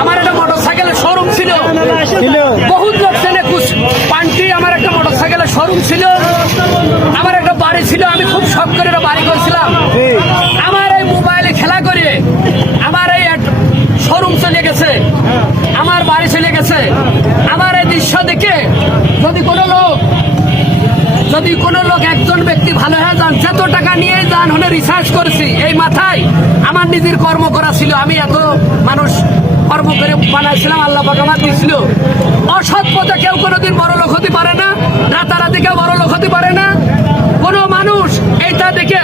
আমার একটা মোটরসাইকেলের শোরুম ছিল, বহুত লোক চেনে পান্টি। আমার একটা মোটরসাইকেলের শোরুম ছিল, আমার একটা বাড়ি ছিল, আমি খুব শখ করে একটা বাড়ি করছিলাম। আমার এই মোবাইলে খেলা করে আমার এই শোরুম চলে গেছে, আমার বাড়ি চলে গেছে। আমার এই দৃশ্য দেখে যদি কোনো লোক একজন ব্যক্তি ভালো হয়ে যান, যত টাকা নিয়ে যান হলে রিসার্চ করছি এই মাথায় আমার নিজের কর্ম করা ছিল। আমি এত মানুষ কর্ম করে বানাইছিলাম, আল্লাহ পাক আমার দিয়েছিল। অসৎ পথে কেউ কোনোদিন বড় লোক হতে পারে না, রাতারাতি কেউ বড় লোক হতে পারে না। কোনো মানুষ এইটা দেখে